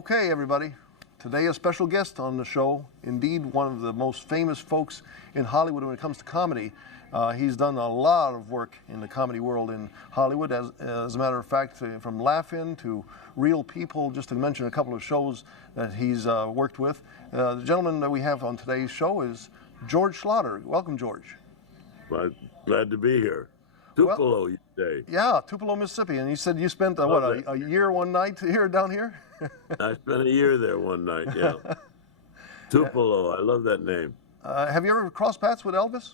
Okay, everybody. Today, a special guest on the show. Indeed, one of the most famous folks in Hollywood when it comes to comedy. He's done a lot of work in the comedy world in Hollywood. As a matter of fact, from Laugh-In to Real People, just to mention a couple of shows that he's worked with. The gentleman that we have on today's show is George Schlatter. Welcome, George. Well, glad to be here. Tupelo, you say? Yeah, Tupelo, Mississippi. And you said you spent, a year, one night here, down here? I spent a year there one night, yeah. Tupelo, I love that name. Have you ever crossed paths with Elvis?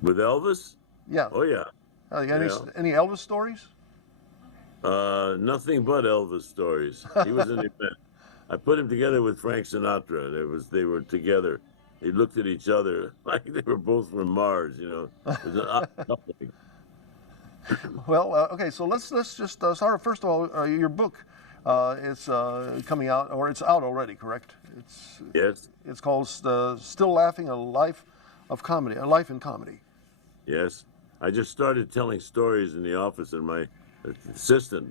With Elvis? Yeah. Oh, yeah. Any Elvis stories? Nothing but Elvis stories. He was an event. I put him together with Frank Sinatra. They were together. They looked at each other like they were both from Mars, you know. It was an odd coupling. Well, okay, so let's just start. First of all, your book is coming out, or it's out already, correct? Yes. It's called Still Laughing: A Life of Comedy, A Life in Comedy. Yes. I just started telling stories in the office, and my assistant,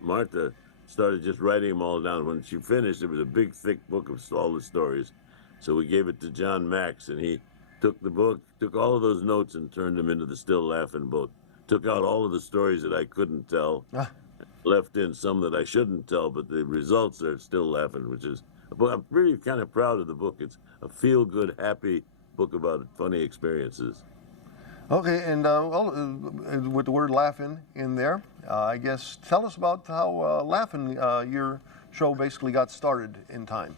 Martha, started just writing them all down. When she finished, it was a big, thick book of all the stories. So we gave it to John Max, and he took the book, took all of those notes and turned them into the Still Laughing book. Took out all of the stories that I couldn't tell, left in some that I shouldn't tell, but the results are Still Laughing, which is a book. I'm really kind of proud of the book. It's a feel-good, happy book about funny experiences. Okay, and with the word laughing in there, I guess tell us about how Laughing, your show basically got started in time.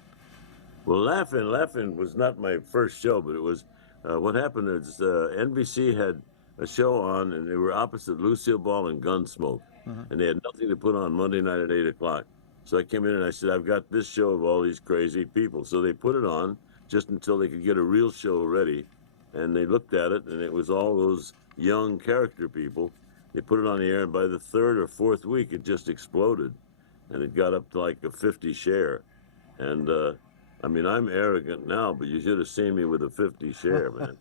Well, Laughing was not my first show, but it was, what happened is NBC had a show on, and they were opposite Lucille Ball and Gunsmoke, and they had nothing to put on Monday night at 8 o'clock. So I came in and I said, I've got this show of all these crazy people. So they put it on just until they could get a real show ready, and they looked at it, and it was all those young character people. They put it on the air, and by the third or fourth week, it just exploded, and it got up to like a 50 share. And I mean, I'm arrogant now, but you should have seen me with a 50 share, man.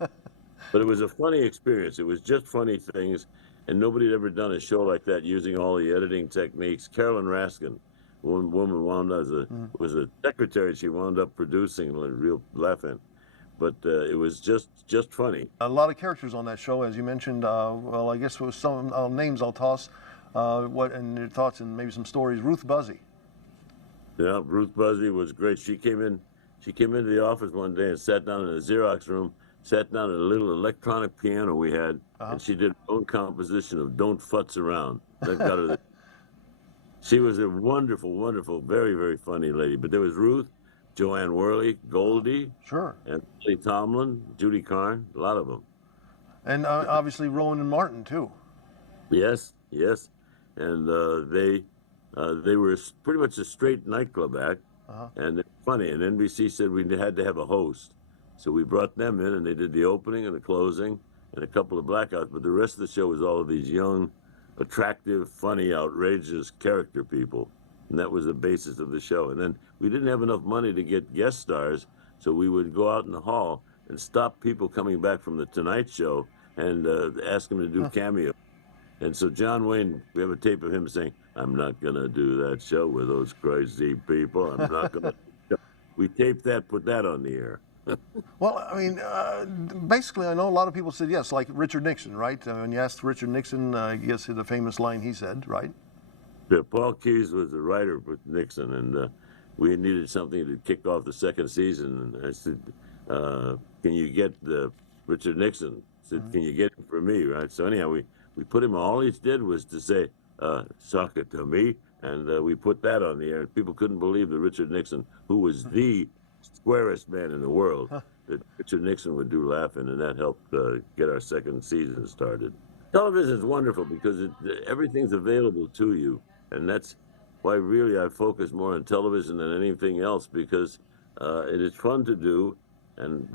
But it was a funny experience. It was just funny things, and nobody had ever done a show like that using all the editing techniques. Carolyn Raskin, one woman was a secretary. She wound up producing Real Laughing, but it was just funny. A lot of characters on that show, as you mentioned. Well, I guess it was some names I'll toss. What and your thoughts and maybe some stories. Ruth Buzzy. Yeah, Ruth Buzzy was great. She came into the office one day and sat down in the Xerox room, sat down at a little electronic piano we had, and she did her own composition of Don't Futz Around. That got her. She was a wonderful, wonderful, very, very funny lady. But there was Ruth, Joanne Worley, Goldie, sure, and Billy Tomlin, Judy Carn, a lot of them. And obviously Rowan and Martin, too. Yes, yes. And they were pretty much a straight nightclub act, and it's funny. And NBC said we had to have a host, so we brought them in, and they did the opening and the closing, and a couple of blackouts. But the rest of the show was all of these young, attractive, funny, outrageous character people, and that was the basis of the show. And then we didn't have enough money to get guest stars, so we would go out in the hall and stop people coming back from the Tonight Show and ask them to do cameo. And so John Wayne, we have a tape of him saying, "I'm not going to do that show with those crazy people. I'm not going to." We taped that, put that on the air. Well, I mean, basically, I know a lot of people said yes, like Richard Nixon, right? When you asked Richard Nixon, I guess the famous line he said, right? Yeah, Paul Keyes was the writer with Nixon, and we needed something to kick off the second season. And I said, "Can you get Richard Nixon?" I said, "Can you get him for me?" Right? So anyhow, we put him. All he did was to say, "Suck it to me," and we put that on the air. People couldn't believe that Richard Nixon, who was the squarest man in the world, that Richard Nixon would do Laughing, and that helped get our second season started. Television is wonderful because everything's available to you, and that's why really I focus more on television than anything else, because it is fun to do, and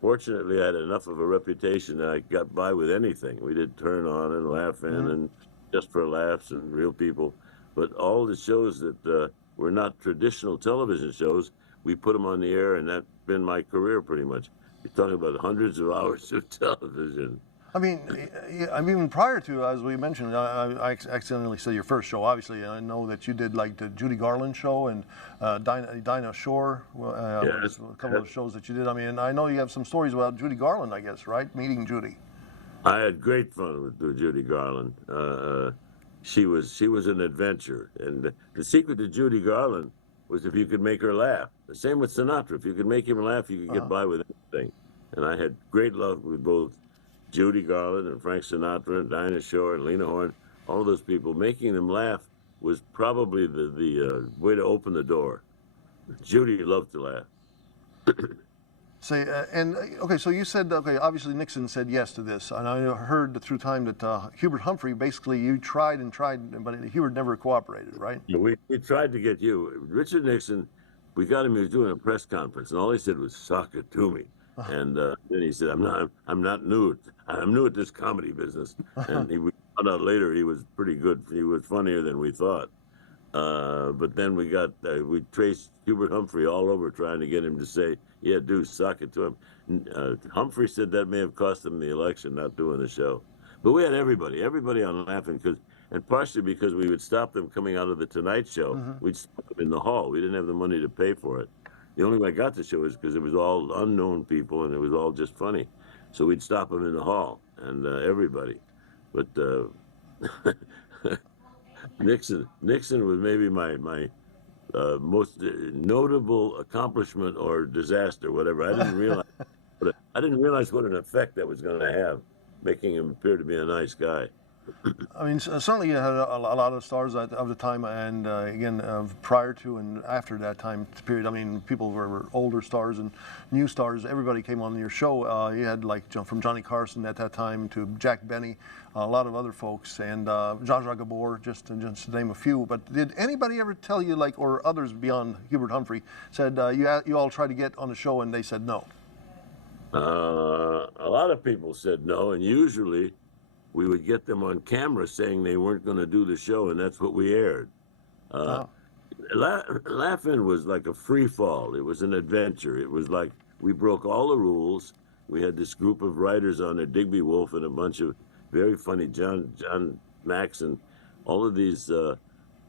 fortunately I had enough of a reputation that I got by with anything. We did Turn On and Laugh-In and Just for Laughs and Real People, but all the shows that were not traditional television shows, we put them on the air, and that's been my career pretty much. You're talking about hundreds of hours of television. I mean, even prior to, as we mentioned, I accidentally said your first show. Obviously, I know that you did like the Judy Garland show and Dinah Shore Yes. was a couple of shows that you did. I mean, I know you have some stories about Judy Garland, I guess, right? Meeting Judy. I had great fun with Judy Garland. She was an adventure, and the secret to Judy Garland was if you could make her laugh. The same with Sinatra. If you could make him laugh, you could get by with anything. And I had great luck with both Judy Garland and Frank Sinatra and Dinah Shore and Lena Horne. All those people, making them laugh was probably the way to open the door. Judy loved to laugh. Say, okay, so you said, okay, obviously Nixon said yes to this, and I heard through time that Hubert Humphrey, basically you tried and tried, but Hubert never cooperated, right? Yeah, we tried to get you. Richard Nixon, we got him, he was doing a press conference, and all he said was, "Suck it to me." And then he said, I'm not new. I'm new at this comedy business." And we found out later he was pretty good. He was funnier than we thought. But then we traced Hubert Humphrey all over trying to get him to say, "Yeah, do suck it to him." Humphrey said that may have cost him the election, not doing the show. But we had everybody on laughing, and partially because we would stop them coming out of the Tonight Show. We'd stop them in the hall. We didn't have the money to pay for it. The only way I got the show is because it was all unknown people and it was all just funny. So we'd stop them in the hall, and everybody. But Nixon was maybe my most notable accomplishment or disaster, whatever. I didn't realize what an effect that was going to have, making him appear to be a nice guy. I mean, certainly you had a lot of stars of the time, and again, prior to and after that time period. I mean, people were older stars and new stars. Everybody came on your show. You had like from Johnny Carson at that time to Jack Benny, a lot of other folks, and Zsa Zsa Gabor, just to name a few. But did anybody ever tell you, like, or others beyond Hubert Humphrey, said you all tried to get on the show and they said no? A lot of people said no, and usually we would get them on camera saying they weren't going to do the show, and that's what we aired. Laugh-In was like a free fall. It was an adventure. It was like we broke all the rules. We had this group of writers on there, Digby Wolf and a bunch of very funny John Max and all of these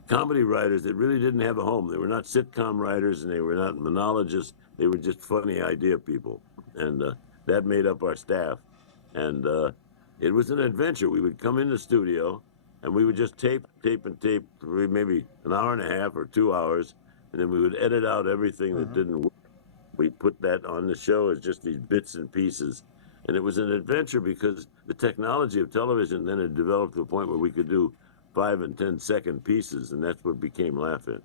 comedy writers that really didn't have a home. They were not sitcom writers and they were not monologists. They were just funny idea people, and that made up our staff. And it was an adventure. We would come in the studio and we would just tape maybe an hour and a half or 2 hours, and then we would edit out everything that didn't work. We put that on the show as just these bits and pieces. And it was an adventure because the technology of television then had developed to a point where we could do 5 and 10 second pieces, and that's what became Laugh-In.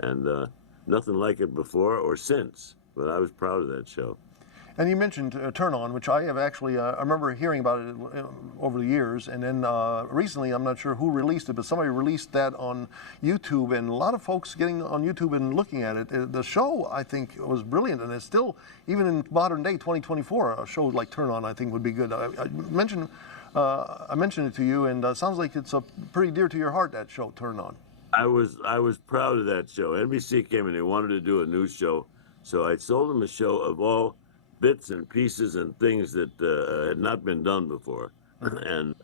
And nothing like it before or since, but I was proud of that show. And you mentioned Turn On, which I have actually, I remember hearing about it over the years, and then recently, I'm not sure who released it, but somebody released that on YouTube, and a lot of folks getting on YouTube and looking at it. The show, I think, was brilliant, and it's still, even in modern day, 2024, a show like Turn On, I think, would be good. I mentioned it to you, and it sounds like it's pretty dear to your heart, that show, Turn On. I was proud of that show. NBC came and they wanted to do a new show, so I sold them a show of all bits and pieces and things that had not been done before, and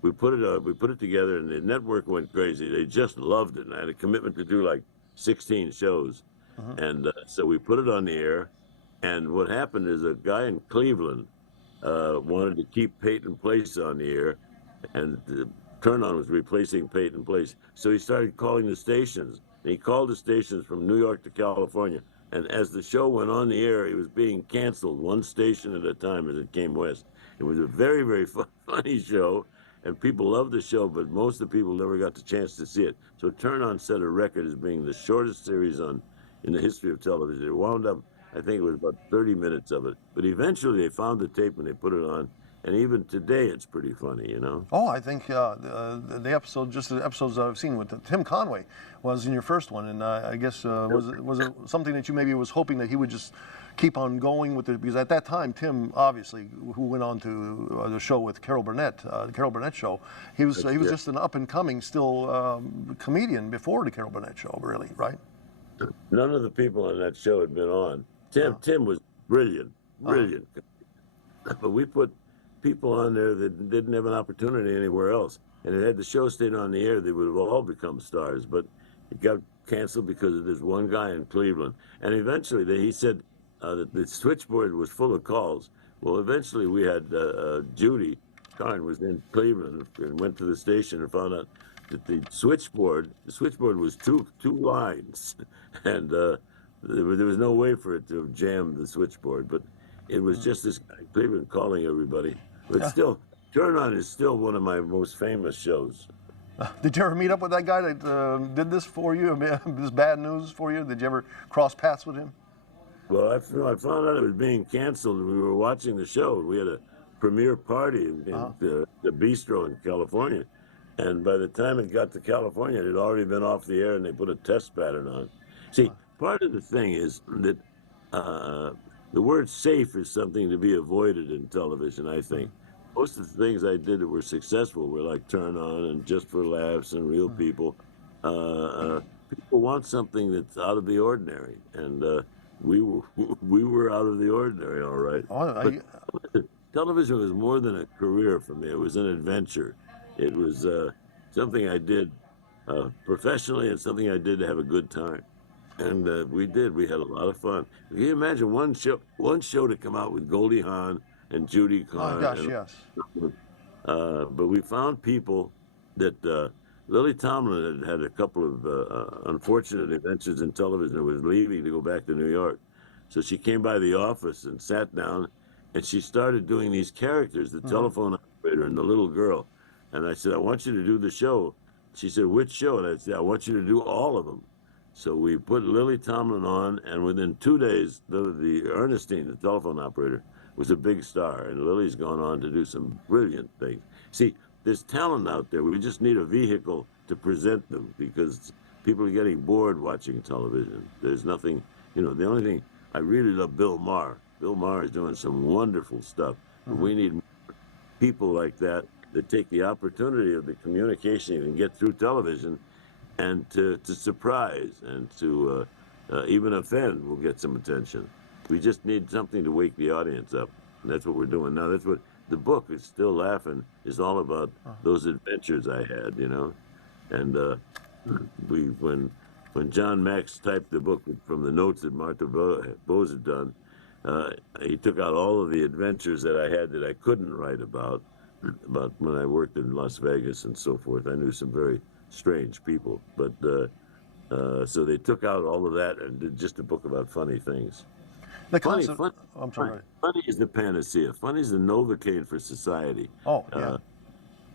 we put it together, and the network went crazy. They just loved it, and I had a commitment to do like 16 shows, and so we put it on the air. And what happened is a guy in Cleveland wanted to keep Peyton Place on the air, and Turn On was replacing Peyton Place, so he started calling the stations. And he called the stations from New York to California. And as the show went on the air, it was being canceled one station at a time as it came west. It was a very, very funny show, and people loved the show, but most of the people never got the chance to see it. So Turn On set a record as being the shortest series in the history of television. It wound up, I think it was about 30 minutes of it. But eventually they found the tape and they put it on. And even today, it's pretty funny, you know? Oh, I think the episodes that I've seen with Tim Conway was in your first one, and I guess was it something that you maybe was hoping that he would just keep on going with it? Because at that time, Tim, obviously, who went on to the show with Carol Burnett, the Carol Burnett show, he was just an up and coming still comedian before the Carol Burnett show, really, right? None of the people on that show had been on. Tim was brilliant. but we put people on there that didn't have an opportunity anywhere else. And had the show stayed on the air, they would have all become stars. But it got canceled because of this one guy in Cleveland. And eventually, he said that the switchboard was full of calls. Well, eventually, we had Judy Carn was in Cleveland and went to the station and found out that the switchboard was two lines, and there was no way for it to jam the switchboard. But it was just this guy in Cleveland calling everybody. But still, Turn On is still one of my most famous shows. Did you ever meet up with that guy that did this for you, this bad news for you? Did you ever cross paths with him? Well, I found out it was being canceled. We were watching the show. We had a premiere party in the bistro in California. And by the time it got to California, it had already been off the air and they put a test pattern on. See, part of the thing is that the word safe is something to be avoided in television, I think. Most of the things I did that were successful were like Turn On and Just for Laughs and Real People. People want something that's out of the ordinary. And we were out of the ordinary, all right. But television was more than a career for me. It was an adventure. It was something I did professionally and something I did to have a good time. And we did. We had a lot of fun. Can you imagine one show to come out with Goldie Hawn and Judy Carn? Oh, gosh, yes. But we found people that Lily Tomlin had a couple of unfortunate adventures in television and was leaving to go back to New York. So she came by the office and sat down, and she started doing these characters, the telephone operator and the little girl. And I said, I want you to do the show. She said, which show? And I said, I want you to do all of them. So we put Lily Tomlin on, and within 2 days, the Ernestine, the telephone operator, was a big star. And Lily's gone on to do some brilliant things. See, there's talent out there. We just need a vehicle to present them because people are getting bored watching television. There's nothing, the only thing, I really love Bill Maher. Bill Maher is doing some wonderful stuff. We need people like that take the opportunity of the communication you can get through television and to surprise and to even offend will get some attention. We just need something to wake the audience up. And that's what we're doing now. That's what the book is Still Laughing is all about, those adventures I had, And when John Max typed the book from the notes that Martha Bose had done, he took out all of the adventures that I had that I couldn't write about when I worked in Las Vegas and so forth. I knew some very strange people, but so they took out all of that and did just a book about funny things. Funny is the panacea. Funny is the Novocaine for society. Oh, yeah.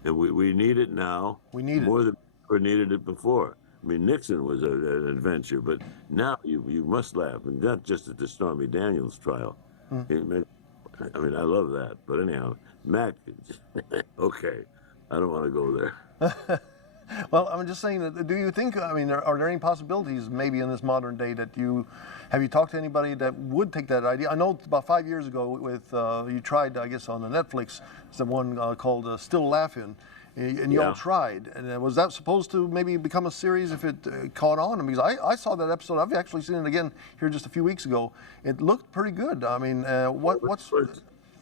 And we need it now. We need more than we needed it before. I mean, Nixon was an adventure, but now you must laugh, and not just at the Stormy Daniels trial. I mean, I love that. But anyhow, Mac, okay, I don't want to go there. Well, I'm just saying, do you think, are there any possibilities maybe in this modern day that have you talked to anybody that would take that idea? I know about 5 years ago you tried, I guess, on the Netflix, the one called Still Laughing, and you all tried. And was that supposed to maybe become a series if it caught on? Because I saw that episode. I've actually seen it again here just a few weeks ago. It looked pretty good. I mean, what's...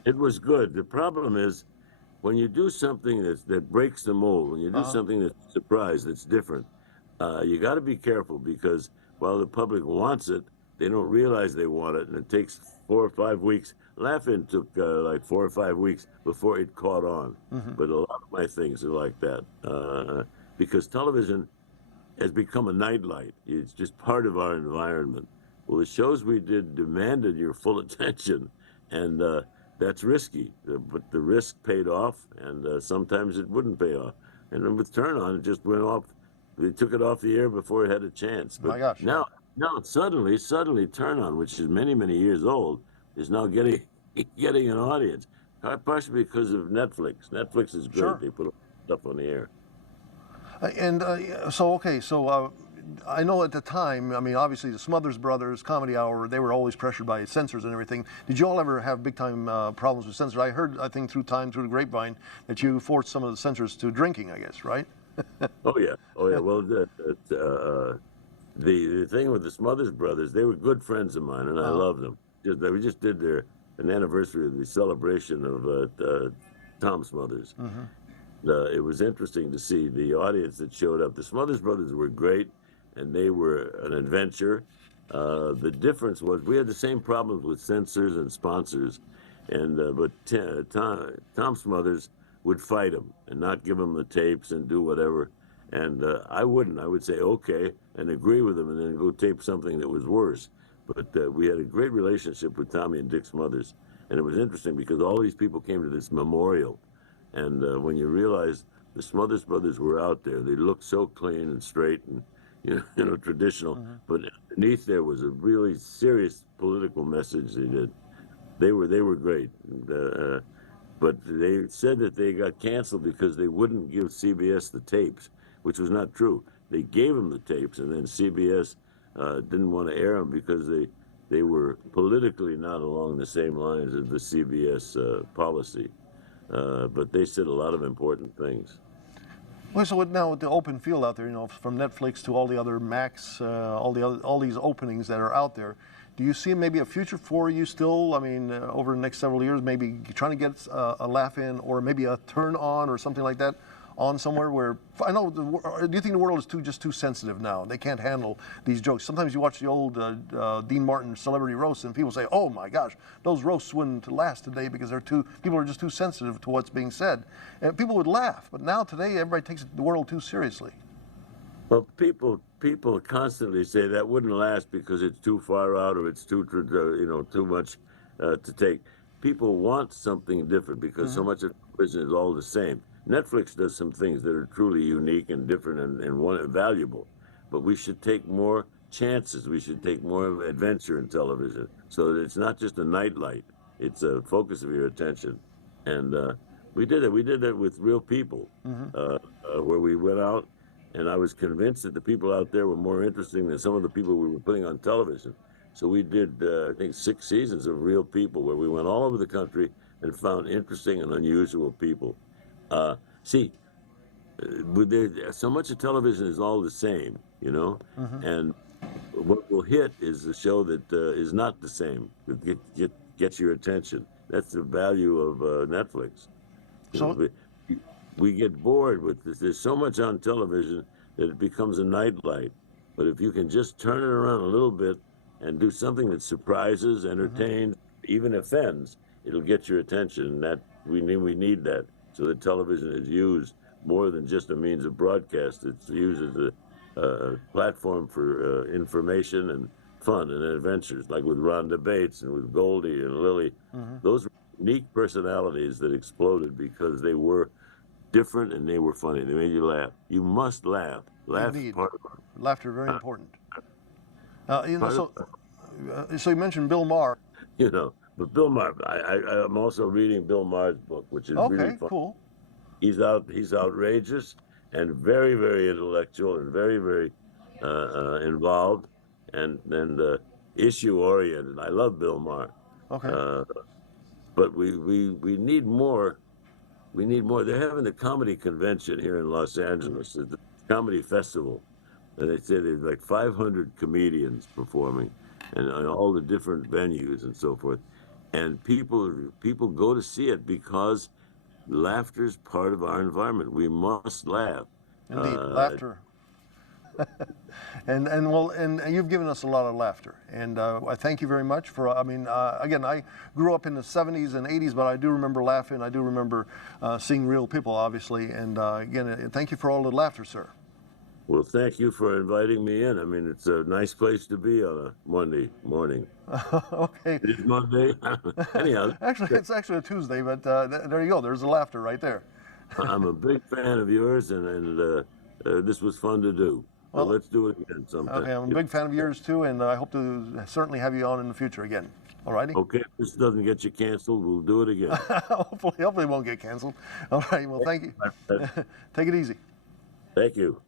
It was good. The problem is, when you do something that breaks the mold, when you do something that's a surprise, that's different, you got to be careful because while the public wants it, they don't realize they want it, and it takes 4 or 5 weeks. Laughing took like 4 or 5 weeks before it caught on. But a lot of my things are like that because television has become a nightlight. It's just part of our environment. Well, the shows we did demanded your full attention, and that's risky, but the risk paid off, and sometimes it wouldn't pay off. And then with Turn On, it just went off. They took it off the air before it had a chance. But now suddenly, Turn On, which is many, many years old, is now getting an audience, partially because of Netflix. Netflix is great. Sure. They put stuff on the air. So I know at the time, obviously the Smothers Brothers Comedy Hour, they were always pressured by censors and everything. Did you all ever have big time problems with censors? I heard, I think through the grapevine, that you forced some of the censors to drinking, I guess, right? Oh yeah. Well, the thing with the Smothers Brothers, they were good friends of mine, and I loved them. We just did an anniversary of the celebration of Tom Smothers. It was interesting to see the audience that showed up. The Smothers Brothers were great, and they were an adventure. The difference was we had the same problems with censors and sponsors, and but Tom Smothers would fight them and not give them the tapes and do whatever. And I wouldn't. I would say okay and agree with them, and then go tape something that was worse. But we had a great relationship with Tommy and Dick Smothers, and it was interesting because all these people came to this memorial. And when you realize the Smothers Brothers were out there, they looked so clean and straight and traditional. But underneath there was a really serious political message. They were great. But they said that they got canceled because they wouldn't give CBS the tapes, which was not true. They gave them the tapes, and then CBS didn't want to air them because they were politically not along the same lines as the CBS policy. But they said a lot of important things. Well, so now with the open field out there, from Netflix to all the other Max, all these openings that are out there, do you see maybe a future for you still? I mean, over the next several years, maybe trying to get a laugh in, or maybe a turn on, or something like that, on somewhere where I know. Do you think the world is just too sensitive now? They can't handle these jokes. Sometimes you watch the old Dean Martin celebrity roasts, and people say, "Oh my gosh, those roasts wouldn't last today because people are just too sensitive to what's being said." And people would laugh, but now today everybody takes the world too seriously. Well, people constantly say that wouldn't last because it's too far out or it's too much to take. People want something different because so much of television is all the same. Netflix does some things that are truly unique and different and valuable, but we should take more chances. We should take more adventure in television so that it's not just a nightlight. It's a focus of your attention. And we did it. We did that with real people where we went out. And I was convinced that the people out there were more interesting than some of the people we were putting on television. So we did, I think, 6 seasons of Real People, where we went all over the country and found interesting and unusual people. So much of television is all the same, and what will hit is a show that is not the same, that gets your attention. That's the value of Netflix. So. We get bored with this. There's so much on television that it becomes a nightlight. But if you can just turn it around a little bit and do something that surprises, entertains, even offends, it'll get your attention. And that we need that. So that television is used more than just a means of broadcast. It's used as a platform for information and fun and adventures, like with Rhonda Bates and with Goldie and Lily. Those were unique personalities that exploded because they were different and they were funny. They made you laugh. You must laugh. Indeed. Laughter very important. So you mentioned Bill Maher. But Bill Maher. I'm also reading Bill Maher's book, which is really fun. Cool. He's outrageous and very, very intellectual and very, very involved and issue oriented. I love Bill Maher. Okay. But we need more. We need more. They're having a comedy convention here in Los Angeles, the comedy festival, and they say there's like 500 comedians performing, and on all the different venues and so forth. And people go to see it because laughter is part of our environment. We must laugh. Indeed, laughter. And you've given us a lot of laughter, and I thank you very much for. Again, I grew up in the '70s and '80s, but I do remember laughing. I do remember seeing real people, obviously, and again, thank you for all the laughter, sir. Well, thank you for inviting me in. I mean, it's a nice place to be on a Monday morning. Okay. It's Monday. Anyhow. Actually, it's actually a Tuesday, but there you go. There's the laughter right there. I'm a big fan of yours, and this was fun to do. Well, let's do it again sometime. Okay, I'm a big fan of yours too, and I hope to certainly have you on in the future again. All righty? Okay, if this doesn't get you canceled, we'll do it again. Hopefully it won't get canceled. All right, well, thank you. Take it easy. Thank you.